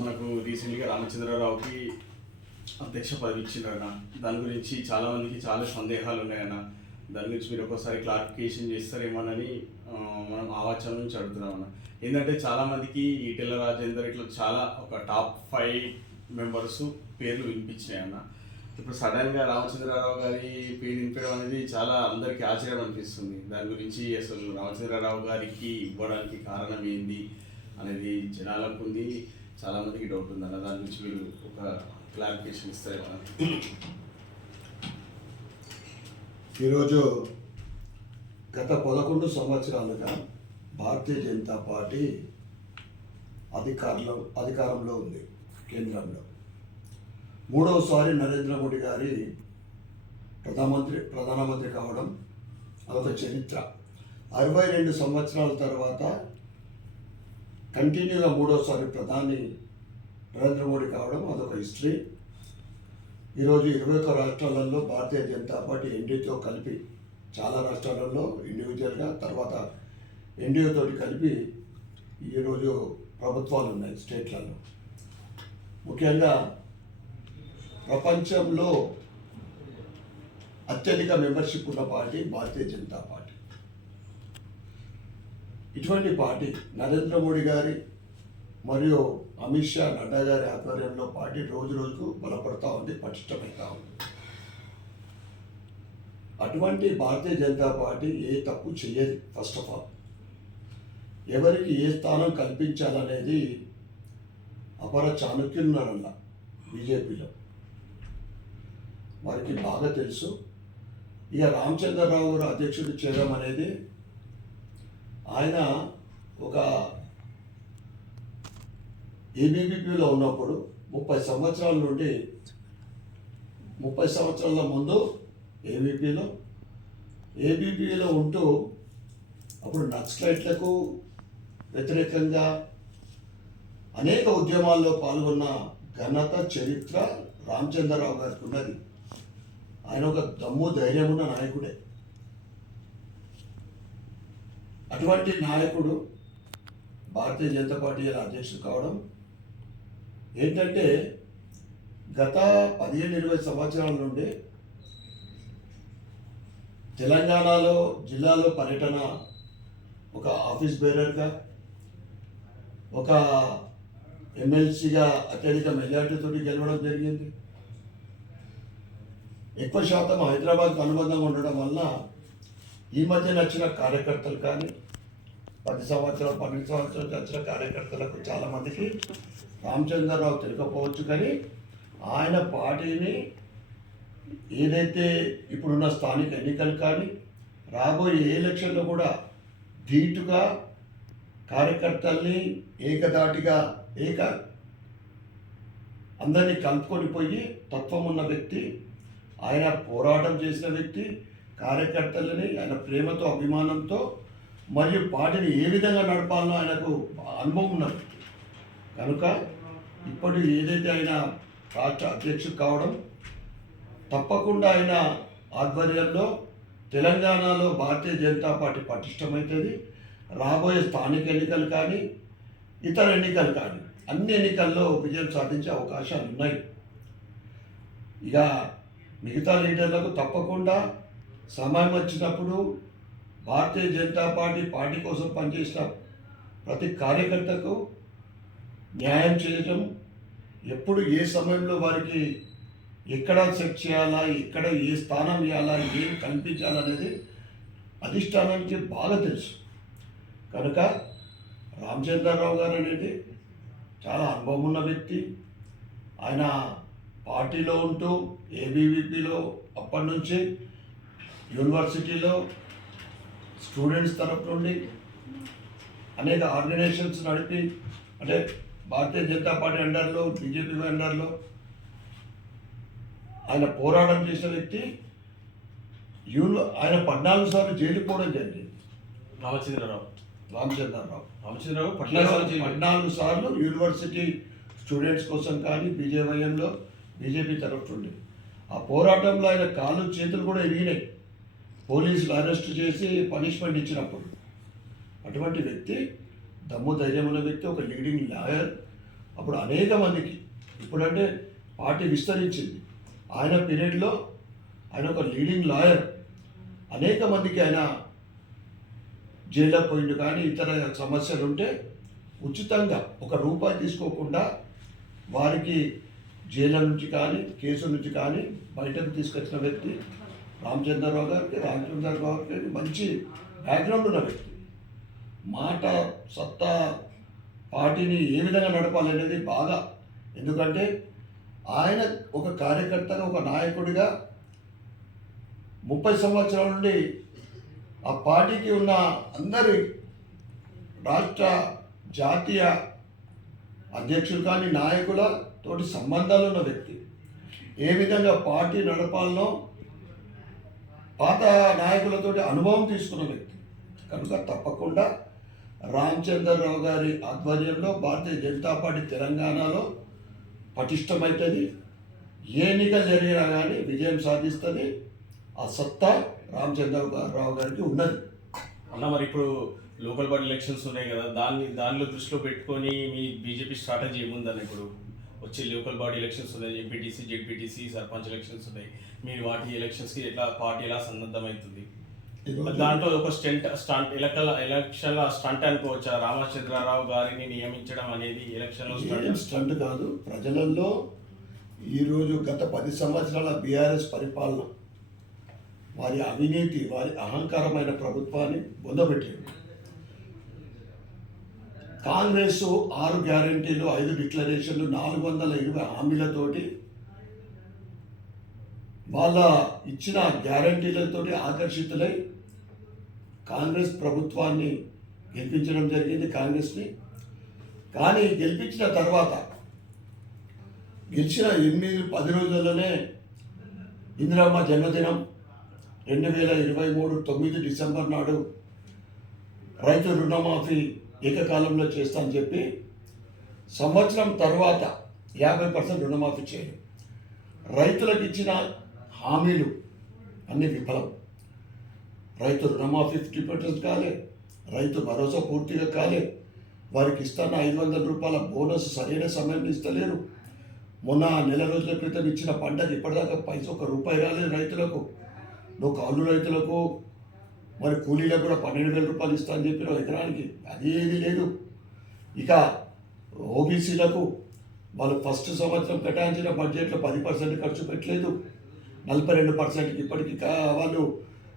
మనకు రీసెంట్గా రామచంద్రరావుకి అధ్యక్ష పదవి ఇచ్చిండ్రన్న. దాని గురించి చాలామందికి చాలా సందేహాలు ఉన్నాయన్న. దాని గురించి మీరు ఒకసారి క్లారిఫికేషన్ చేస్తారేమోనని మనం ఆవాచన నుంచి అడుగుతున్నామన్న. ఏంటంటే చాలామందికి ఈటెల రాజేందర్ ఇట్లా చాలా ఒక టాప్ 5 మెంబర్స్ పేర్లు వినిపించినాయి అన్న. ఇప్పుడు సడన్గా రామచంద్రరావు గారి పేరు వినిపించడం అనేది చాలా అందరికీ ఆశ్చర్యం అనిపిస్తుంది. దాని గురించి అసలు రామచంద్రరావు గారికి ఇవ్వడానికి కారణం ఏంది అనేది జనాలకు ఉంది, చాలామందికి డౌట్ ఉందన్న. దాని గురించి మీరు ఒక క్లారిఫికేషన్ ఇస్తారు మనం. ఈరోజు గత 11 సంవత్సరాలుగా భారతీయ జనతా పార్టీ అధికారంలో ఉంది. కేంద్రంలో మూడవసారి నరేంద్ర మోడీ గారి ప్రధానమంత్రి కావడం అదొక చరిత్ర. 62 సంవత్సరాల తర్వాత కంటిన్యూగా మూడవసారి ప్రధాని నరేంద్ర మోడీ కావడం అదొక హిస్టరీ. ఈరోజు 21 రాష్ట్రాలలో భారతీయ జనతా పార్టీ ఎన్డీఏతో కలిపి, చాలా రాష్ట్రాలలో ఇండివిజువల్గా, తర్వాత ఎన్డీఏతో కలిపి ఈరోజు ప్రభుత్వాలు ఉన్నాయి స్టేట్లలో. ముఖ్యంగా ప్రపంచంలో అత్యధిక మెంబర్షిప్ ఉన్న పార్టీ భారతీయ జనతా పార్టీ. ఇటువంటి పార్టీ నరేంద్ర మోడీ గారి మరియు అమిత్ షా, నడ్డా గారి ఆధ్వర్యంలో పార్టీ రోజు రోజుకు బలపడతా ఉంది, పటిష్టమవుతా ఉంది. అటువంటి భారతీయ జనతా పార్టీ ఏ తప్పు చేయదు. ఫస్ట్ ఆఫ్ ఆల్ ఎవరికి ఏ స్థానం కల్పించాలనేది అపర చాణక్యులున్నారన్న బీజేపీలో, వారికి బాగా తెలుసు. ఇక రామచంద్రరావు గారు అధ్యక్షుడు చేయడం అనేది, ఆయన ఒక ఏబీవీపీలో ఉన్నప్పుడు 30 సంవత్సరాల నుండి 30 సంవత్సరాల ముందు ఏబీపీలో ఉంటూ అప్పుడు నక్సలైట్లకు వ్యతిరేకంగా అనేక ఉద్యమాల్లో పాల్గొన్న ఘనత, చరిత్ర రామచంద్రరావు గారికి ఉన్నది. ఆయన ఒక దమ్ము ధైర్యం ఉన్న నాయకుడే. అటువంటి నాయకుడు భారతీయ జనతా పార్టీ అధ్యక్షుడు కావడం ఏంటంటే, గత 15-20 సంవత్సరాల నుండి తెలంగాణలో జిల్లాలో పర్యటన, ఒక ఆఫీస్ బేరర్గా, ఒక ఎమ్మెల్సీగా అత్యధిక మెజార్టీతో గెలవడం జరిగింది. ఎక్కువ శాతం హైదరాబాద్కు అనుబంధంగా ఉండడం వల్ల ఈ మధ్య నచ్చిన కార్యకర్తలు కానీ 10 సంవత్సరాలు 12 సంవత్సరాలు వచ్చిన కార్యకర్తలకు చాలామందికి రామచంద్రరావు తెలియకపోవచ్చు, కానీ ఆయన పార్టీని ఏదైతే ఇప్పుడున్న స్థానిక ఎన్నికలు కానీ రాబోయే ఎలక్షన్లో కూడా ధీటుగా కార్యకర్తల్ని ఏకదాటిగా అందరినీ కలుపుకొని పోయి తత్వం ఉన్న వ్యక్తి. ఆయన పోరాటం చేసిన వ్యక్తి. కార్యకర్తలని ఆయన ప్రేమతో, అభిమానంతో మరియు పార్టీని ఏ విధంగా నడపాలనో ఆయనకు అనుభవం ఉన్నది. కనుక ఇప్పుడు ఏదైతే ఆయన రాష్ట్ర అధ్యక్షుడు కావడం, తప్పకుండా ఆయన ఆధ్వర్యంలో తెలంగాణలో భారతీయ జనతా పార్టీ పటిష్టమవుతుంది. రాబోయే స్థానిక ఎన్నికలు కానీ ఇతర ఎన్నికలు కానీ అన్ని ఎన్నికల్లో విజయం సాధించే అవకాశాలు ఉన్నాయి. ఇక మిగతా లీడర్లకు తప్పకుండా సమయం వచ్చినప్పుడు భారతీయ జనతా పార్టీ కోసం పనిచేసిన ప్రతి కార్యకర్తకు న్యాయం చేయటం, ఎప్పుడు ఏ సమయంలో వారికి ఎక్కడ సెట్ చేయాలా, ఎక్కడ ఏ స్థానం ఇవ్వాలా, ఏం కల్పించాలనేది అధిష్టానానికి బాగా తెలుసు. కనుక రామచంద్రరావు గారు అనేది చాలా అనుభవం ఉన్న వ్యక్తి. ఆయన పార్టీలో ఉంటూ ఏబీవీపీలో అప్పటి నుంచి యూనివర్సిటీలో స్టూడెంట్స్ తరఫు నుండి అనేక ఆర్గనైజేషన్స్ నడిపి, అంటే భారతీయ జనతా పార్టీ అండర్లో, బీజేపీ అండర్లో ఆయన పోరాటం చేసిన వ్యక్తి. ఆయన 14 సార్లు జైలు పోవడం జరిగింది. రామచంద్రరావు 14 సార్లు యూనివర్సిటీ స్టూడెంట్స్ కోసం కానీ బీజేపీ తరఫు నుండి. ఆ పోరాటంలో ఆయన కాళ్ళు చేతులు కూడా ఎరిగినాయి, పోలీసులు అరెస్ట్ చేసి పనిష్మెంట్ ఇచ్చినప్పుడు. అటువంటి వ్యక్తి, దమ్ము ధైర్యం ఉన్న వ్యక్తి, ఒక లీడింగ్ లాయర్. అప్పుడు అనేక మందికి, ఇప్పుడంటే పార్టీ విస్తరించింది, ఆయన పీరియడ్లో ఆయన ఒక లీడింగ్ లాయర్, అనేక మందికి ఆయన జైల్లో పోయిండు. కానీ ఇతర సమస్యలు ఉంటే ఉచితంగా ₹1 తీసుకోకుండా వారికి జైలు నుంచి కానీ కేసు నుంచి కానీ బయటకు తీసుకొచ్చిన వ్యక్తి రామచంద్రరావు గారికి మంచి బ్యాక్గ్రౌండ్ ఉన్న వ్యక్తి. మాట, సత్తా, పార్టీని ఏ విధంగా నడపాలనేది బాగా, ఎందుకంటే ఆయన ఒక కార్యకర్తగా, ఒక నాయకుడిగా 30 సంవత్సరాల నుండి ఆ పార్టీకి ఉన్న అందరి రాష్ట్ర, జాతీయ అధ్యక్షులు కానీ నాయకుల తోటి సంబంధాలు ఉన్న వ్యక్తి. ఏ విధంగా పార్టీ నడపాలనో పాత నాయకులతోటి అనుభవం తీసుకున్న వ్యక్తి కనుక తప్పకుండా రామచంద్రరావు గారి ఆధ్వర్యంలో భారతీయ జనతా పార్టీ తెలంగాణలో పటిష్టమవుతుంది. ఏ ఎన్నికలు జరిగినా కానీ విజయం సాధిస్తుంది. ఆ సత్తా రామచంద్రరావు గారికి ఉన్నది. అన్న మరి ఇప్పుడు లోకల్ బాడీ ఎలక్షన్స్ ఉన్నాయి కదా, దానిలో దృష్టిలో పెట్టుకొని మీ బీజేపీ స్ట్రాటజీ ఏముందని? ఇప్పుడు వచ్చే లోకల్ బాడీ ఎలక్షన్స్ ఉన్నాయి, ఎంపీటీసీ, జెడ్పీటీసీ, సర్పంచ్ ఎలక్షన్స్ ఉన్నాయి. మీరు వాటి ఎలక్షన్స్కి ఎట్లా పార్టీ ఎలా సన్నద్ధమవుతుంది? దాంట్లో ఒక స్టంట్ ఎలక్షన్ల స్టంట్ అనుకోవచ్చా రామచంద్రరావు గారిని నియమించడం అనేది? ఎలక్షన్లో స్టంట్ కాదు. ప్రజలలో ఈరోజు గత 10 సంవత్సరాల బీఆర్ఎస్ పరిపాలన, వారి అవినీతి, వారి అహంకారమైన ప్రభుత్వాన్ని బొందబెట్టింది. కాంగ్రెస్ 6 గ్యారంటీలు, 5 డిక్లరేషన్లు, 420 హామీలతోటి, వాళ్ళ ఇచ్చిన గ్యారంటీలతోటి ఆకర్షితులై కాంగ్రెస్ ప్రభుత్వాన్ని గెలిపించడం జరిగింది, కాంగ్రెస్ని. కానీ గెలిపించిన తర్వాత గెలిచిన 8-10 రోజుల్లోనే ఇందిరమ్మ జన్మదినం 2023 9 డిసెంబర్ నాడు రైతు రుణమాఫీ ఏకకాలంలో చేస్తానని చెప్పి సంవత్సరం తర్వాత 50% రుణమాఫీ చేయడం, రైతులకు ఇచ్చిన హామీలు అన్ని విఫలం. రైతు రుణమాఫీ 50% కాలే, రైతు భరోసా పూర్తిగా కాలే, వారికి ఇస్తున్న ₹500 బోనస్ సరైన సమయంలో ఇస్తలేరు. మొన్న నెల రోజుల క్రితం ఇచ్చిన పంటకు ఇప్పటిదాకా ₹1 రాలేదు రైతులకు. నువ్వు కౌలు రైతులకు మరి కూలీలకు కూడా ₹12,000 ఇస్తా అని చెప్పిన ఎకరానికి, అది ఏది లేదు. ఇక ఓబీసీలకు వాళ్ళు ఫస్ట్ సంవత్సరం కేటాయించిన బడ్జెట్లో 10% ఖర్చు పెట్టలేదు, 42%కి ఇప్పటికీ వాళ్ళు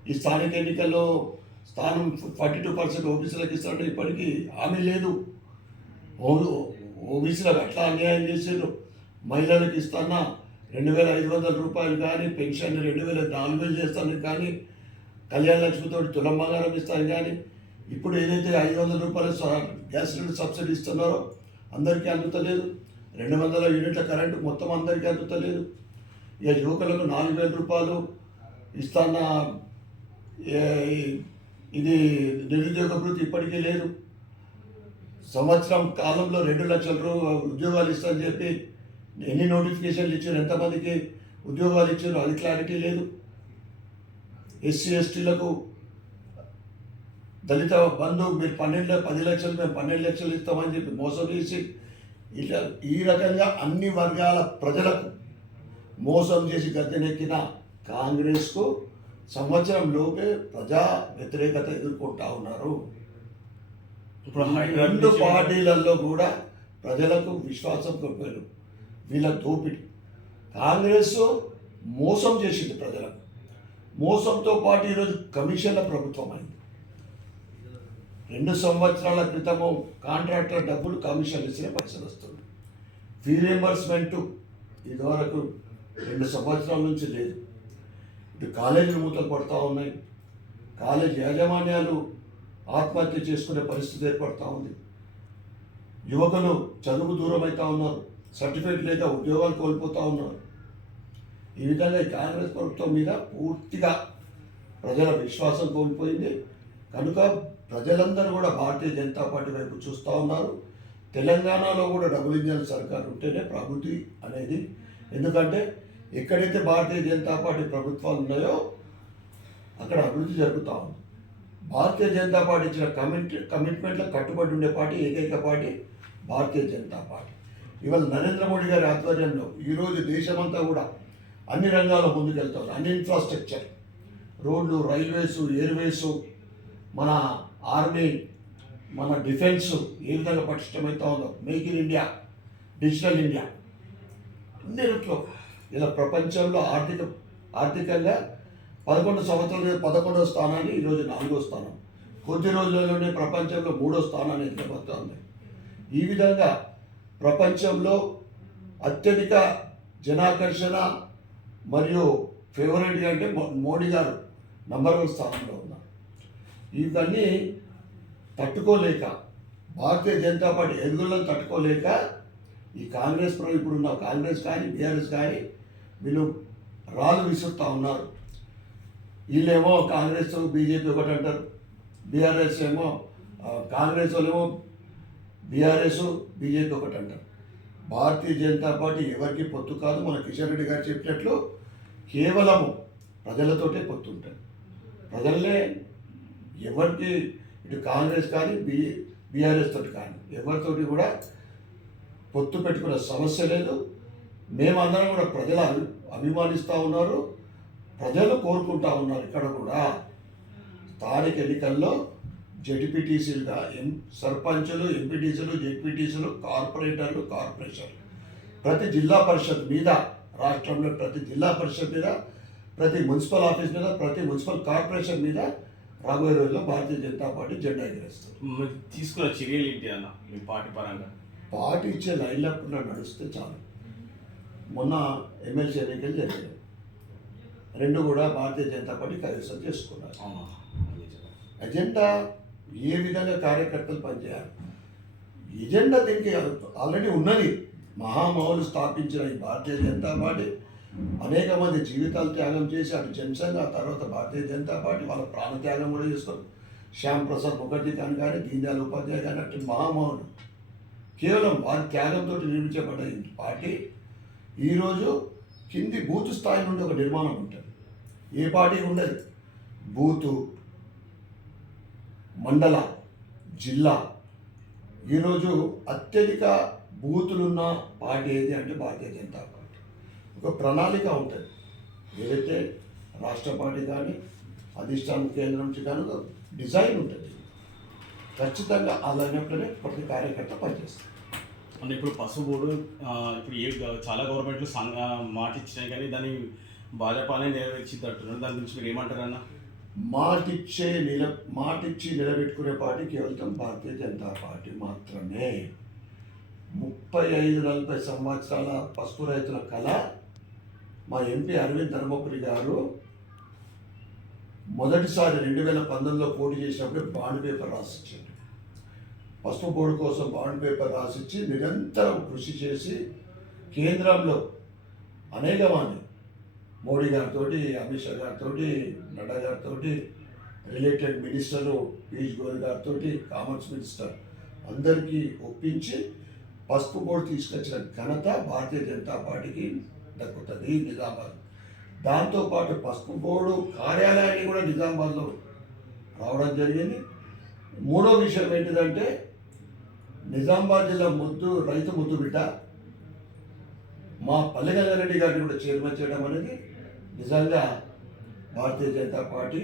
ఈ స్థానిక ఎన్నికల్లో స్థానం 42% ఓబీసీలకు ఇస్తారంటే ఇప్పటికీ హామీ లేదు. ఓబీసీలకు అట్లా అన్యాయం చేసారు. మహిళలకు ఇస్తానా ₹2,500 కానీ, పెన్షన్ 2,000 చేస్తాను కానీ, కళ్యాణ లక్ష్మితో తులం బంగారం ఇస్తాను కానీ, ఇప్పుడు ఏదైతే ₹500 గ్యాస్ సిలిండర్ సబ్సిడీ ఇస్తున్నారో అందరికీ అందుతలేదు. 200 యూనిట్ల కరెంటు మొత్తం అందరికీ అందుతలేదు. ఇక యువకులకు ₹4,000 ఇస్తాన్న ఇది నిరుద్యోగ భృతి ఇప్పటికీ లేదు. సంవత్సరం కాలంలో 2 లక్షల ఉద్యోగాలు ఇస్తామని చెప్పి ఎన్ని నోటిఫికేషన్లు ఇచ్చారు, ఎంతమందికి ఉద్యోగాలు ఇచ్చారు, అది క్లారిటీ లేదు. ఎస్సీ ఎస్టీలకు దళిత బంధు మీరు 10 లక్షలు, మేము 12 లక్షలు ఇస్తామని చెప్పి మోసం చేసి ఇట్లా ఈ రకంగా అన్ని వర్గాల ప్రజలకు మోసం చేసి గద్దెనెక్కిన కాంగ్రెస్కు సంవత్సరం లోపే ప్రజా వ్యతిరేకత ఎదుర్కొంటా ఉన్నారు. ఇప్పుడు 2 పార్టీలలో కూడా ప్రజలకు విశ్వాసం కోల్పోయారు. వీళ్ళ దోపిడి కాంగ్రెస్ మోసం చేసింది ప్రజలకు. మోసంతో పాటు ఈరోజు కమిషన్ల ప్రభుత్వం అయింది. 2 సంవత్సరాల క్రితము కాంట్రాక్టర్ డబ్బులు కమిషన్లు ఇచ్చిన పైసలు వస్తుంది. ఫీ రియంబర్స్మెంట్ ఇదివరకు 2 సంవత్సరాల నుంచి లేదు. ఇటు కాలేజీలు మూతలు పడుతూ ఉన్నాయి, కాలేజ్ యాజమాన్యాలు ఆత్మహత్య చేసుకునే పరిస్థితి ఏర్పడుతూ ఉంది. యువకులు చదువు దూరం అవుతూ ఉన్నారు, సర్టిఫికేట్ లేక ఉద్యోగాలు కోల్పోతూ ఉన్నారు. ఈ విధంగా ఈ కాంగ్రెస్ ప్రభుత్వం మీద పూర్తిగా ప్రజల విశ్వాసం కోల్పోయింది. కనుక ప్రజలందరూ కూడా భారతీయ జనతా పార్టీ వైపు చూస్తూ ఉన్నారు. తెలంగాణలో కూడా డబుల్ ఇంజన్ సర్కార్ ఉంటేనే ప్రగతి అనేది. ఎందుకంటే ఎక్కడైతే భారతీయ జనతా పార్టీ ప్రభుత్వాలు ఉన్నాయో అక్కడ అభివృద్ధి జరుగుతూ ఉంది. భారతీయ జనతా పార్టీ ఇచ్చిన కమిట్మెంట్లకు కట్టుబడి ఉండే పార్టీ ఏకైక పార్టీ భారతీయ జనతా పార్టీ. ఇవాళ నరేంద్ర మోడీ గారి ఆధ్వర్యంలో ఈరోజు దేశమంతా కూడా అన్ని రంగాల్లో ముందుకెళ్తుంది. అన్ని ఇన్ఫ్రాస్ట్రక్చర్, రోడ్లు, రైల్వేస్, ఎయిర్వేస్, మన ఆర్మీ, మన డిఫెన్స్ ఏ విధంగా పటిష్టమవుతా ఉందో, make in India, digital India, అన్నిట్లో ఇలా ప్రపంచంలో ఆర్థికంగా 11 సంవత్సరాలు 11వ స్థానాన్ని ఈరోజు 4వ స్థానం, కొద్ది రోజుల్లోనే ప్రపంచంలో 3వ స్థానాన్ని ఎదుర్కొంది. ఈ విధంగా ప్రపంచంలో అత్యధిక జనాకర్షణ మరియు ఫేవరెట్గా అంటే మోడీ గారు నంబర్ 1 స్థానంలో ఉన్నారు. ఇవన్నీ తట్టుకోలేక, భారతీయ జనతా పార్టీ ఎదుగుదలను తట్టుకోలేక ఈ కాంగ్రెస్ ఇప్పుడున్న కాంగ్రెస్ కానీ బీఆర్ఎస్ కానీ వీళ్ళు రాళ్ళు విసురుతూ ఉన్నారు. వీళ్ళేమో కాంగ్రెస్ బీజేపీ ఒకటి అంటారు, బీఆర్ఎస్ ఏమో కాంగ్రెస్ వాళ్ళేమో బీఆర్ఎస్ బీజేపీ ఒకటి అంటారు. భారతీయ జనతా పార్టీ ఎవరికి పొత్తు కాదు. మన కిషన్ రెడ్డి గారు చెప్పినట్లు కేవలము ప్రజలతోటే పొత్తు ఉంటుంది. ప్రజలనే ఎవరికి ఇటు కాంగ్రెస్ కానీ బీఆర్ఎస్ తోటి కానీ ఎవరితోటి కూడా పొత్తు పెట్టుకునే సమస్య లేదు. మేమందరం కూడా ప్రజలు అభిమానిస్తూ ఉన్నారు, ప్రజలు కోరుకుంటా ఉన్నారు. ఇక్కడ కూడా స్థానిక ఎన్నికల్లో జెడ్పీటీసీలుగా సర్పంచులు, ఎంపీటీసీలు, జెడ్పీటీసీలు, కార్పొరేటర్లు, కార్పొరేషన్లు, ప్రతి జిల్లా పరిషత్ మీద, రాష్ట్రంలో ప్రతి జిల్లా పరిషత్ మీద, ప్రతి మున్సిపల్ ఆఫీస్ మీద, ప్రతి మున్సిపల్ కార్పొరేషన్ మీద రాబోయే రోజుల్లో భారతీయ జనతా పార్టీ జెండా ఎగరేస్తుంది. తీసుకున్న చర్యలు ఏంటి అన్న మీ పార్టీ పరంగా? పార్టీ ఇచ్చే లైన్లప్లో నడిస్తే చాలు. మొన్న ఎమ్మెల్సీ ఎన్నికలు జరిగాయి, 2 కూడా భారతీయ జనతా పార్టీ కైవసం చేసుకున్నారు. ఎజెండా ఏ విధంగా కార్యకర్తలు పనిచేయాలి, ఎజెండా దీనికి ఆల్రెడీ ఉన్నది. మహామహులు స్థాపించిన ఈ భారతీయ జనతా పార్టీ అనేక మంది జీవితాలు త్యాగం చేసి అటు జనసంఘ, ఆ తర్వాత భారతీయ జనతా పార్టీ వాళ్ళ ప్రాణత్యాగం కూడా చేసుకొని శ్యామ్ ప్రసాద్ ముఖర్జీ కానీ దీన్ దయాళ్ ఉపాధ్యాయ కానీ అటు మహామహులు కేవలం వారి త్యాగంతో నిర్మించబడ్డ ఈ పార్టీ ఈరోజు కింది బూత్ స్థాయి నుండి ఒక నిర్మాణం ఉంటుంది. ఏ పార్టీ ఉండదు. బూతు, మండల, జిల్లా, ఈరోజు అత్యధిక బూతులున్న పార్టీ ఏది అంటే భారతీయ జనతా పార్టీ. ఒక ప్రణాళిక ఉంటుంది. ఏదైతే రాష్ట్ర పార్టీ కానీ అధిష్టానం కేంద్రం నుంచి కానీ ఒక డిజైన్ ఉంటుంది. ఖచ్చితంగా అలాగినప్పుడే ప్రతి కార్యకర్త పనిచేస్తుంది. అంటే ఇప్పుడు పసుపు బోర్డు ఇప్పుడు చాలా గవర్నమెంట్లు మాట ఇచ్చినాయి కానీ దాన్ని భాజపానే నెరవేర్చిద్దంటున్నారు. దాని గురించి మీరు ఏమంటారన్న? మాటిచ్చి నిలబెట్టుకునే పార్టీ కేవలం భారతీయ జనతా పార్టీ మాత్రమే. 35-40 సంవత్సరాల పసుపు రైతుల కళ మా ఎంపీ అరవింద్ ధర్మపురి గారు మొదటిసారి 2019లో పోటీ చేసినప్పుడు బాండ్ పేపర్ రాసిచ్చాడు. పసుపు బోర్డు కోసం బాండ్ పేపర్ రాసిచ్చి నిరంతరం కృషి చేసి కేంద్రంలో అనేక మంది మోడీ గారితో, అమిత్ షా గారితో, నడ్డా గారితో, రిలేటెడ్ మినిస్టరు పీయూష్ గోయల్ గారితో, కామర్స్ మినిస్టర్ అందరికీ ఒప్పించి పసుపు బోర్డు తీసుకొచ్చిన ఘనత భారతీయ జనతా పార్టీకి దక్కుతుంది నిజామాబాద్. దాంతోపాటు పసుపు బోర్డు కార్యాలయాన్ని కూడా నిజామాబాద్లో రావడం జరిగింది. 3వ విషయం ఏంటిదంటే నిజామాబాద్ జిల్లా రైతు ముద్దు బిడ్డ మా పల్లెగల్లారెడ్డి గారిని కూడా చైర్మన్ చేయడం అనేది నిజంగా భారతీయ జనతా పార్టీ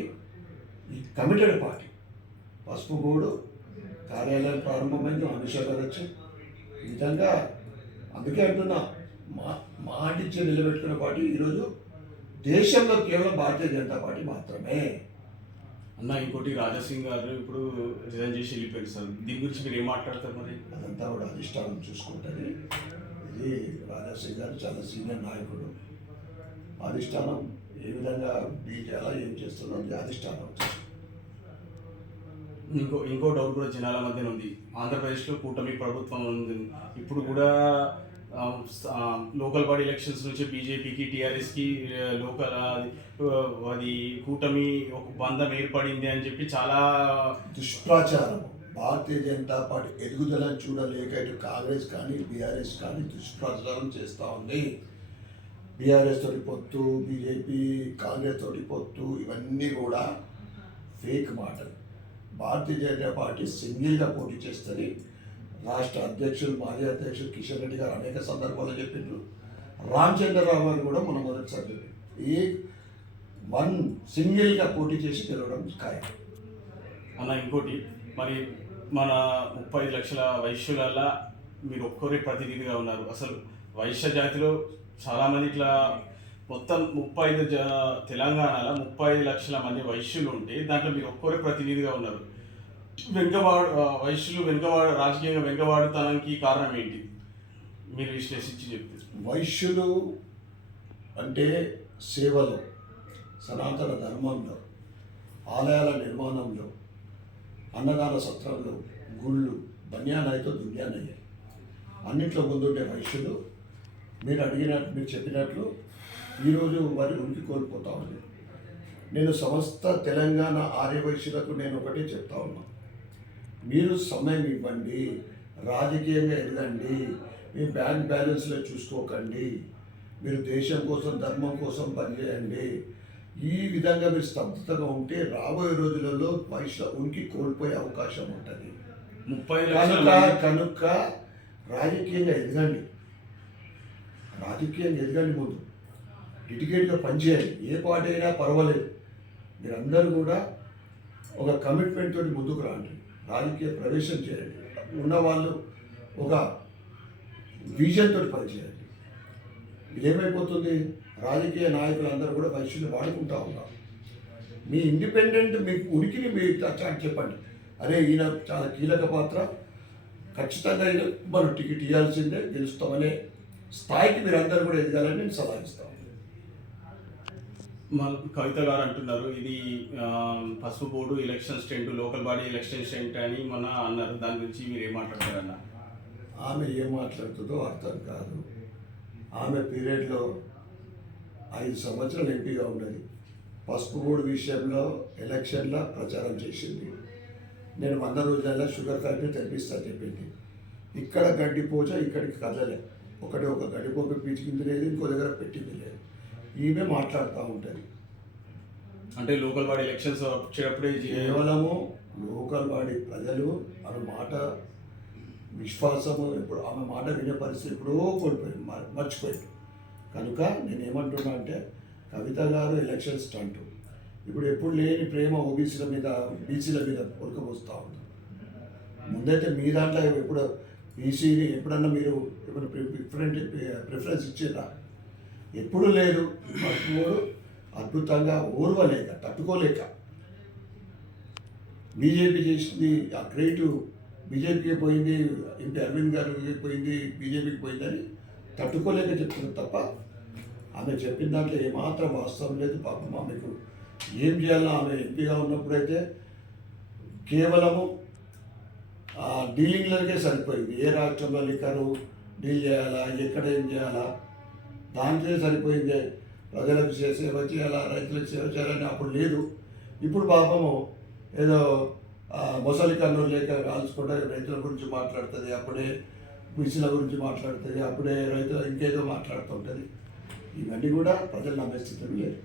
ఈ కమిటెడ్ పార్టీ. పసుపు బోర్డు కార్యాలయం ప్రారంభమైంది, అమిత్ షా గారు వచ్చి ఈ విధంగా. అందుకే అంటున్నా, మాటిచ్చి నిలబెట్టుకున్న పార్టీ ఈరోజు దేశంలో కేవలం భారతీయ జనతా పార్టీ మాత్రమే. అన్న ఇంకోటి రాజాసింగ్ గారు ఇప్పుడు రిజైన్ చేసి వెళ్ళిపోయారు సార్, దీని గురించి మీరు ఏం మాట్లాడతారు? మరి అదంతా కూడా అధిష్టానం చూసుకుంటుంది. ఇది రాజాసింగ్ గారు చాలా సీనియర్ నాయకుడు. అధిష్టానం ఏ విధంగా డీల్ చేయాలా, ఏం చేస్తుందో అది అధిష్టానం. ఇంకో డౌట్ కూడా జనాల మధ్యన ఉంది. ఆంధ్రప్రదేశ్లో కూటమి ప్రభుత్వం ఉంది. ఇప్పుడు కూడా లోకల్ బాడీ ఎలక్షన్స్ నుంచి బీజేపీకి, టీఆర్ఎస్కి లోకల్ అది కూటమి ఒక బంధం ఏర్పడింది అని చెప్పి చాలా దుష్ప్రచారం. భారతీయ జనతా పార్టీ ఎదుగుదలను చూడలేక ఇటు కాంగ్రెస్ కానీ బీఆర్ఎస్ కానీ దుష్ప్రచారం చేస్తూ ఉంది. బీఆర్ఎస్ తోటి పొత్తు, బీజేపీ కాంగ్రెస్ తోటి పొత్తు, ఇవన్నీ కూడా ఫేక్ మాటలు. భారతీయ జనతా పార్టీ సింగిల్గా పోటీ చేస్తుంది. రాష్ట్ర అధ్యక్షులు మాజీ అధ్యక్షులు కిషన్ రెడ్డి గారు అనేక సందర్భాల్లో చెప్పిండ్రు. రామచంద్రరావు గారు కూడా మనం మొదటిసారి చెప్పిండ్రు. ఈ వన్ సింగిల్గా పోటీ చేసి గెలవడం ఖాయం. అన్న ఇంకోటి, మరి మన 35 లక్షల వైశ్యులల్లా మీరు ఒక్కరే ప్రతినిధిగా ఉన్నారు. అసలు వైశ్య జాతిలో చాలామంది ఇట్లా మొత్తం 35 తెలంగాణలో 35 లక్షల మంది వైశ్యులు ఉంటే దాంట్లో మీరు ఒక్కరే ప్రతినిధిగా ఉన్నారు. వైశ్యులు రాజకీయంగా వెనుకబాటుతనానికి కారణం ఏంటి? మీరు విశ్లేషించి చెప్తారు. వైశ్యులు అంటే సేవలో, సనాతన ధర్మంలో, ఆలయాల నిర్మాణంలో, అన్నదాన సత్రంలో, గుళ్ళు, బన్యానాయితో దున్యానయ్యాయి. అన్నింట్లో ముందుండే వైశ్యులు మీరు చెప్పినట్లు ఈరోజు వారి ఉనికి కోల్పోతా ఉంది. నేను సమస్త తెలంగాణ ఆర్య వైశ్యులకు నేను ఒకటే చెప్తా ఉన్నా, మీరు సమయం ఇవ్వండి, రాజకీయంగా ఎదగండి, మీ బ్యాంక్ బ్యాలెన్స్లో చూసుకోకండి, మీరు దేశం కోసం ధర్మం కోసం పనిచేయండి. ఈ విధంగా మీరు స్తబ్దతగా ఉంటే రాబోయే రోజులలో వైశ్య ఉనికి కోల్పోయే అవకాశం ఉంటుంది. 30 లక్షల కనుక రాజకీయంగా ఎదగండి, ముందు డెడికేట్గా పనిచేయండి. ఏ పార్టీ అయినా పర్వాలేదు, మీరందరూ కూడా ఒక కమిట్మెంట్ తోటి ముందుకు రండి, రాజకీయ ప్రవేశం చేయండి. ఉన్నవాళ్ళు ఒక విజన్ తోటి పనిచేయండి. ఇదేమైపోతుంది, రాజకీయ నాయకులందరూ కూడా వైశ్యులు వాడుకుంటా ఉన్నారు. మీ ఇండిపెండెంట్ మీ ఉనికిని మీరు చెప్పండి, అరే ఈయన చాలా కీలక పాత్ర, ఖచ్చితంగా ఈయన మనం టికెట్ ఇవ్వాల్సిందే, గెలుస్తామనే స్థాయికి మీరు అందరూ కూడా ఎదగాలని నేను సలహా ఇస్తాను. కవిత గారు అంటున్నారు ఇది పసుపు board election stent, local body election stent అని మన అన్నారు. దాని గురించి మీరు ఏం మాట్లాడతారన్న? ఆమె ఏం మాట్లాడుతుందో అర్థం కాదు. ఆమె పీరియడ్లో 5 సంవత్సరాలు ఎంపీగా ఉన్నది. పసుపు బోర్డు విషయంలో ఎలక్షన్లో ప్రచారం చేసింది. నేను 100 రోజులలో షుగర్ ఫ్యాక్టరీ తెప్పిస్తాను చెప్పింది. ఇక్కడ గడ్డిపోచ ఇక్కడికి కదలే, ఒక గడ్డిపోక పీచుకింది లేదు, ఇంకో దగ్గర పెట్టింది లేదు. ఈమె మాట్లాడుతూ ఉంటుంది. అంటే లోకల్ బాడీ ఎలక్షన్స్ వచ్చేటప్పుడే కేవలము లోకల్ బాడీ ప్రజలు ఆమె మాట విశ్వాసము, ఇప్పుడు ఆమె మాట వినే పరిస్థితి ఎప్పుడో కోల్పోయింది, మర్చిపోయింది. కనుక నేనేమంటున్నా అంటే కవిత గారు ఎలక్షన్ స్టంట్, ఇప్పుడు ఎప్పుడు లేని ప్రేమ ఓబీసీల మీద, బీసీల మీద ఉరకబోస్తూ ఉంది. ముందైతే మీ దాంట్లో ఎప్పుడు బీసీని ఎప్పుడన్నా మీరు ఎప్పుడు ప్రిఫరెన్స్ ఇచ్చేదా? ఎప్పుడు లేదు. పసుపుడు అద్భుతంగా ఓర్వలేక, తట్టుకోలేక బీజేపీ చేసింది, ఆ క్రెడిట్ బీజేపీకి పోయింది, ఇంటి అరవింద్ గారికి పోయింది, బీజేపీకి పోయిందని తట్టుకోలేక చెప్తున్నారు తప్ప ఆమె చెప్పిన దాంట్లో ఏమాత్రం వాస్తవం లేదు. పాపం ఆమెకు ఏం చేయాలో, ఆమె ఎంపీగా ఉన్నప్పుడైతే కేవలము డీలింగ్లకే సరిపోయింది. ఏ రాష్ట్రంలో లిక్కరు డీల్ చేయాలా, ఎక్కడ ఏం చేయాలా, దాంట్లో సరిపోయిందే. ప్రజలకు సేవ చేయాలా, రైతులకు సేవ చేయాలని అప్పుడు లేదు. ఇప్పుడు పాపము ఏదో మొసలి కన్నులు లేక కాల్చుకుంటే రైతుల గురించి మాట్లాడుతుంది, అప్పుడే బీసీల గురించి మాట్లాడుతుంది, అప్పుడే రైతులు ఇంకేదో మాట్లాడుతుంటుంది. ఇవన్నీ కూడా ప్రజలు నమ్మే స్థితిలో లేదు.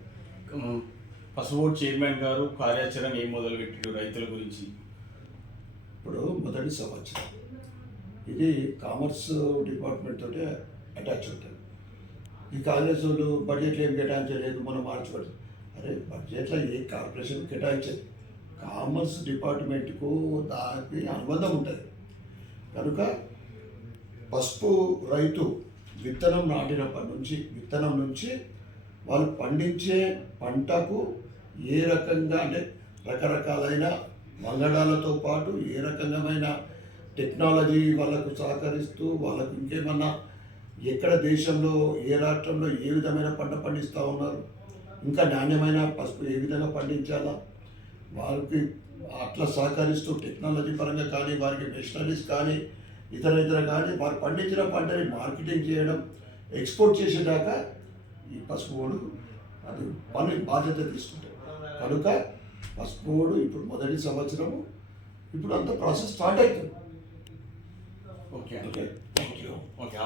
పసుపు చైర్మన్ గారు కార్యాచరణ ఏం మొదలుపెట్టారు రైతుల గురించి? ఇప్పుడు మొదటి సంవత్సరం ఇది కామర్స్ డిపార్ట్మెంట్ తోటి అటాచ్ ఉంటుంది. ఈ కాంగ్రెస్ వాళ్ళు బడ్జెట్లో ఏం కేటాయించలేదు, మనం మార్చిపడి, అరే బడ్జెట్లో ఏ కార్పొరేషన్ కేటాయించదు, కామర్స్ డిపార్ట్మెంట్కు దానికి అనుబంధం ఉంటుంది. కనుక పసుపు రైతు విత్తనం నాటినప్పటి నుంచి, విత్తనం నుంచి వాళ్ళు పండించే పంటకు ఏ రకంగా, అంటే రకరకాలైన వంగడాలతో పాటు ఏ రకమైన టెక్నాలజీ వాళ్ళకు సహకరిస్తూ, వాళ్ళకు ఇంకేమన్నా ఎక్కడ దేశంలో ఏ రాష్ట్రంలో ఏ విధమైన పంట పండిస్తూ ఉన్నారు, ఇంకా నాణ్యమైన పసుపు ఏ విధంగా పండించాలా, వారికి అట్లా సహకరిస్తూ టెక్నాలజీ పరంగా కానీ, వారికి మెషినరీస్ కానీ, ఇతర కానీ, వారు పండించిన పంటని మార్కెటింగ్ చేయడం, ఎక్స్పోర్ట్ చేసేదాకా ఈ పసుపు బోర్డు అది బాధ్యత తీసుకుంటారు. కనుక పసుపు బోర్డు ఇప్పుడు మొదటి సంవత్సరము, ఇప్పుడు అంత ప్రాసెస్ స్టార్ట్ అవుతుంది. Okay okay, thank you. Okay,